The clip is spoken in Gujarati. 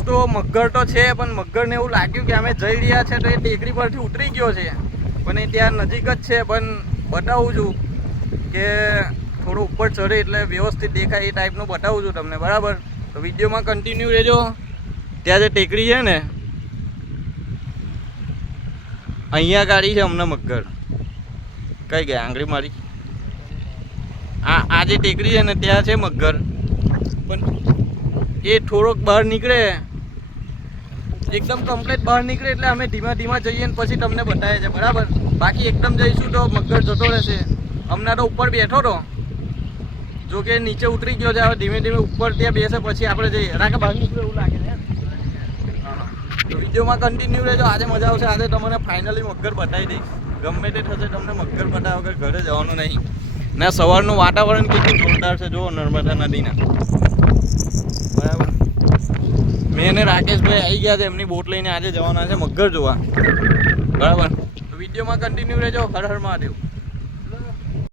દોસ્તો મગર તો છે, પણ મગરને એવું લાગ્યું કે અમે જઈ રહ્યા છે તો એ ટેકરી પરથી ઉતરી ગયો છે, પણ એ ત્યાં નજીક જ છે. પણ બતાવું છું કે થોડું ઉપર ચડે એટલે વ્યવસ્થિત દેખાય એ ટાઈપનું બતાવું છું તમને, બરાબર? તો વિડીયોમાં કન્ટિન્યુ રહેજો. ત્યાં જે ટેકરી છે ને અહીંયા ગાડી છે અમને મગર. કઈ ગયા આંગળી મારી? આ જે ટેકરી છે ને ત્યાં છે મગર, પણ એ થોડોક બહાર નીકળે, એકદમ કમ્પ્લીટ બહાર નીકળે એટલે અમે ધીમા ધીમા જઈએ ને પછી તમને બતાવીએ છે, બરાબર? બાકી એકદમ જઈશું તો મગર જતો રહેશે. હમણાં તો ઉપર બેઠો હતો, જો કે નીચે ઉતરી ગયો છે. હવે ધીમે ધીમે ઉપર ત્યાં બેસે પછી આપણે જઈએ. રાકે બહાર નીકળે એવું લાગે છે. તો વિડીયોમાં કન્ટિન્યુ રહેજો. આજે મજા આવશે. આજે તમને ફાઇનલી મગર બતાવી દઈશ. ગમે તે થશે તમને મગર બતાવ્યા વગર ઘરે જવાનું નહીં. ને સવારનું વાતાવરણ કેટલું જોરદાર છે જુઓ, નર્મદા નદીના, બરાબર? મેં અને રાકેશભાઈ આવી ગયા છે, એમની બોટ લઈને આજે જવાના છે મગર જોવા, બરાબર? તો વિડીયોમાં કન્ટિન્યુ રહેજો. હર હર મહાદેવ.